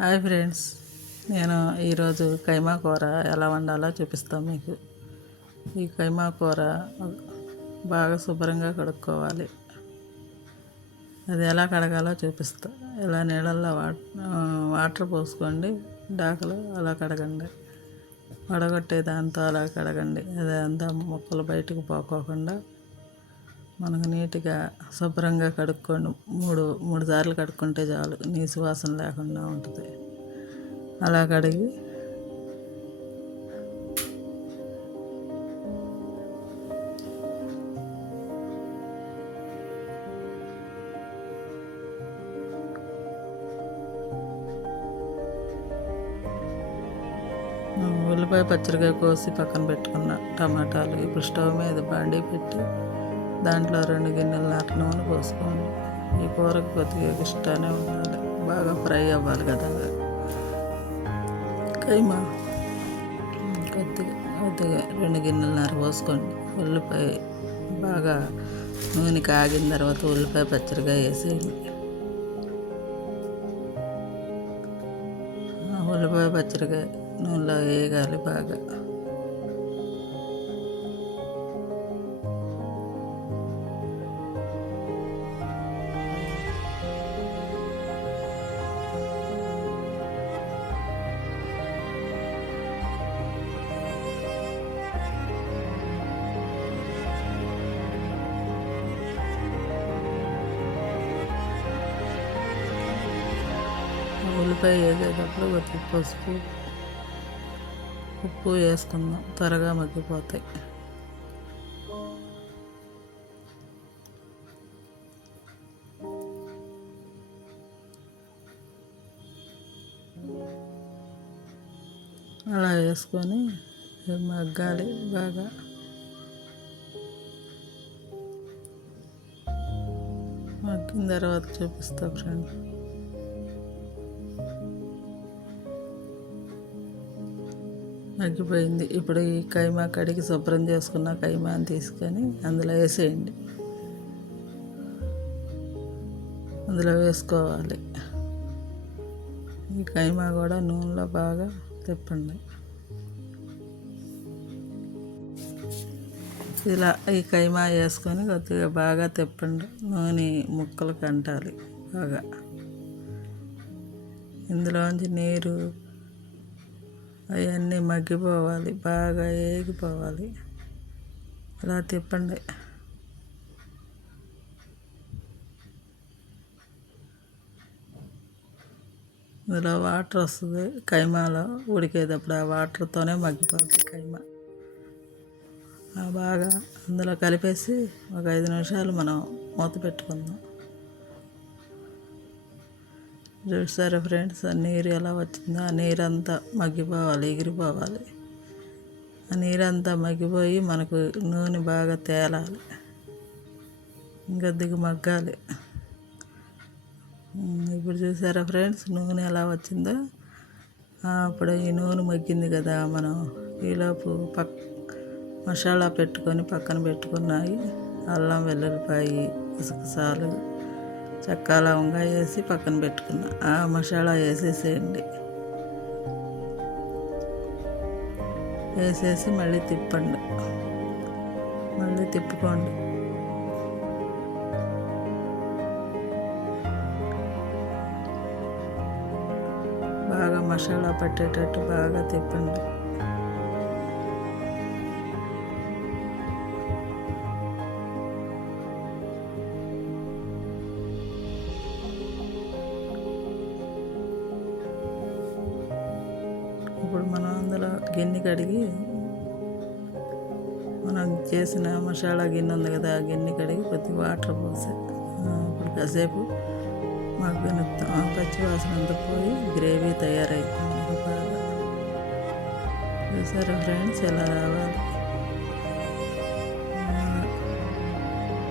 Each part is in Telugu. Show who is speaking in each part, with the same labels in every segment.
Speaker 1: హాయ్ ఫ్రెండ్స్ నేను ఈరోజు కైమా కూర ఎలా వండాలో చూపిస్తాను మీకు. ఈ కైమా కూర బాగా శుభ్రంగా కడుక్కోవాలి. అది ఎలా కడగాలో చూపిస్తా. ఇలా నీళ్ళల్లో వాటర్ పోసుకోండి డాకలు అలా కడగండి. వడగొట్టే దాంతో అలా కడగండి. అదంతా అంతా మొక్కలు బయటకు పోకోకుండా మనకు నీట్గా శుభ్రంగా కడుక్కోండి మూడు మూడు సార్లు కడుక్కుంటే చాలు. నీసు వాసన లేకుండా ఉంటుంది. అలా కడిగి ఉల్లిపాయ పచ్చడిగా కోసి పక్కన పెట్టుకున్న టమాటాలు ఇప్పుడు స్టవ్ మీద బాండీ పెట్టి దాంట్లో రెండు గిన్నెలు నాకు నూనె పోసుకోండి ఈ కూరకు కొద్దిగా ఇష్టానే ఉండాలి. బాగా ఫ్రై అవ్వాలి కదా. కైమా కొద్దిగా కొద్దిగా రెండు గిన్నెలన్నర పోసుకోండి ఉల్లిపాయ బాగా నూనె కాగిన తర్వాత ఉల్లిపాయ పచ్చడిగా వేసేయండి ఉల్లిపాయ పచ్చడిగా నూనెలో వేయగాలి బాగా. ఏదేటప్పుడు వేసేటప్పుడు కొద్దిగా పసుపు ఉప్పు వేసుకుందాం త్వరగా మగ్గిపోతాయి. అలా వేసుకొని మగ్గాలి బాగా. మగ్గిన తర్వాత చూపిస్తా ఫ్రెండ్. మగ్గిపోయింది ఇప్పుడు ఈ కైమా కడిగి శుభ్రం చేసుకున్న కైమాని తీసుకొని అందులో వేసేయండి. అందులో వేసుకోవాలి. ఈ కైమా కూడా నూనెలో బాగా తిప్పండి. ఇలా ఈ కైమా వేసుకొని కొద్దిగా బాగా తిప్పండి. నూనె ముక్కలు కంటాలి బాగా. ఇందులోంచి నీరు అవన్నీ మగ్గిపోవాలి బాగా ఏగిపోవాలి. ఇలా తిప్పండి. ఇందులో వాటర్ వస్తుంది కైమాలో ఉడికేటప్పుడు ఆ వాటర్తోనే మగ్గిపోతుంది కైమా. బాగా అందులో కలిపేసి ఒక ఐదు నిమిషాలు మనం మూత పెట్టుకుందాం. చూసారా ఫ్రెండ్స్? ఆ నీరు ఎలా వచ్చిందో ఆ నీరంతా మగ్గిపోవాలి ఎగిరిపోవాలి. ఆ నీరంతా మగ్గిపోయి మనకు నూనె బాగా తేలాలి. ఇంకా దిగు మగ్గాలి. ఇప్పుడు చూసారా ఫ్రెండ్స్? నూనె ఎలా వచ్చిందో? అప్పుడు ఈ నూనె మగ్గింది కదా మనం. ఈలోపు పక్ మసాలా పెట్టుకొని పక్కన పెట్టుకున్నాయి. అల్లం వెల్లుల్లిపాయి ఇసుకసాలు చెక్క లవంగా వేసి పక్కన పెట్టుకున్నా. ఆ మసాలా వేసేసేయండి. వేసేసి మళ్ళీ తిప్పండి. మళ్ళీ తిప్పుకోండి. బాగా మసాలా పట్టేటట్టు బాగా తిప్పండి. గిన్నె కడిగి మనం చేసిన మసాలా గిన్నె ఉంది కదా ఆ గిన్నె కడిగి కొద్దిగా వాటర్ పోసి ఇప్పుడు కాసేపు మగ్గనిస్తాం పచ్చి వాసన అంతా పోయి గ్రేవీ తయారైపోయింది బాగా చూసారా ఫ్రెండ్స్ ఎలా రావాలి?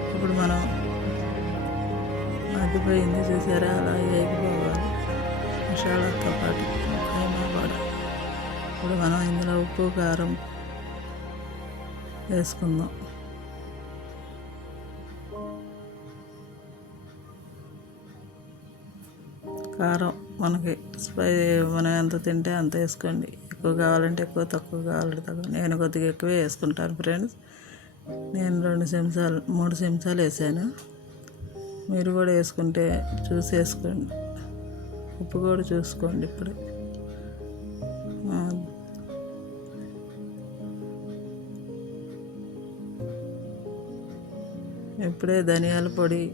Speaker 1: ఇప్పుడు మనం మగ్గిపోయింది చూసారా? అలా వేగిపోవాలి మసాలాతో పాటు ఏమో కూడా ఇప్పుడు మనం ఇందులో ఉప్పు కారం వేసుకుందాం. కారం మనకి స్పై మనం ఎంత తింటే అంత వేసుకోండి. ఎక్కువ కావాలంటే ఎక్కువ తక్కువ కావాలంటే తక్కువ. నేను కొద్దిగా ఎక్కువే వేసుకుంటాను ఫ్రెండ్స్. నేను రెండు చెంచాలు మూడు చెంచాలు వేసాను. మీరు కూడా వేసుకుంటే చూసి వేసుకోండి. ఉప్పు కూడా చూసుకోండి ఇప్పుడు. ఇప్పుడే ధనియాల పొడి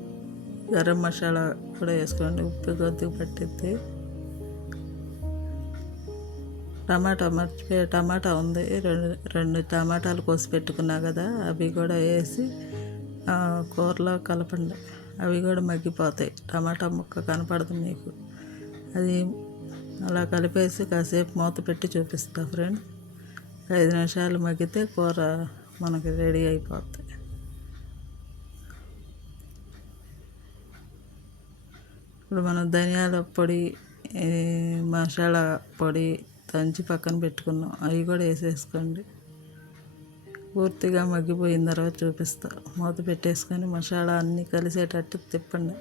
Speaker 1: గరం మసాలా కూడా వేసుకోండి. ఉప్పు కొద్దిగా పట్టిద్ది. టమాటా మర్చిపోయి టమాటా ఉంది. రెండు రెండు టమాటాలు కోసి పెట్టుకున్నా కదా అవి కూడా వేసి ఆ, కూరలో కలపండి. అవి కూడా మగ్గిపోతాయి. టమాటా ముక్క కనపడదు మీకు. అది అలా కలిపేసి కాసేపు మూత పెట్టి చూపిస్తా ఫ్రెండ్. ఐదు నిమిషాలు మగ్గితే కూర మనకి రెడీ అయిపోతుంది ఇప్పుడు మనం ధనియాల పొడి మసాలా పొడి దంచి పక్కన పెట్టుకున్నాం. అవి కూడా వేసేసుకోండి. పూర్తిగా మగ్గిపోయిన తర్వాత చూపిస్తా. మూత పెట్టేసుకొని మసాలా అన్నీ కలిసేటట్టు తిప్పండి.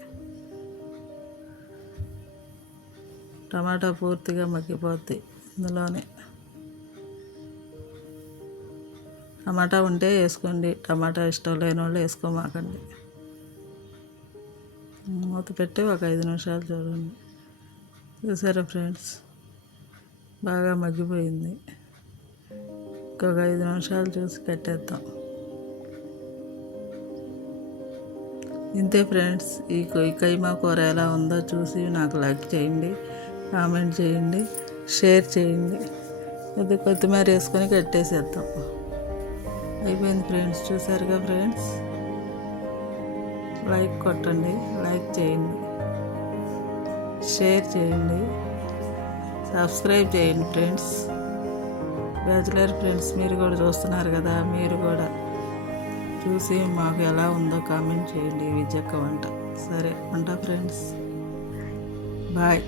Speaker 1: టమాటా పూర్తిగా మగ్గిపోద్ది ఇందులోనే. టమాటా ఉంటే వేసుకోండి. టమాటా ఇష్టం లేని వాళ్ళు వేసుకోమాకండి. మూత పెట్టి ఒక ఐదు నిమిషాలు చూడండి. చూసారా ఫ్రెండ్స్? బాగా మగ్గిపోయింది. ఇంకొక ఐదు నిమిషాలు చూసి కట్టేద్దాం. ఇంతే ఫ్రెండ్స్ ఈ కైమా కూర ఎలా ఉందో చూసి నాకు లైక్ చేయండి కామెంట్ చేయండి షేర్ చేయండి. అది కొత్తిమీర వేసుకొని కట్టేసేద్దాం. అయిపోయింది ఫ్రెండ్స్ చూసారుగా ఫ్రెండ్స్? లైక్ కొట్టండి లైక్ చేయండి షేర్ చేయండి సబ్స్క్రైబ్ చేయండి ఫ్రెండ్స్. బ్యాచులర్ ఫ్రెండ్స్ మీరు కూడా చూస్తున్నారు కదా మీరు కూడా చూసి మాకు ఎలా ఉందో కామెంట్ చేయండి విజయక్క వంట. సరే ఉంటా ఫ్రెండ్స్. బాయ్.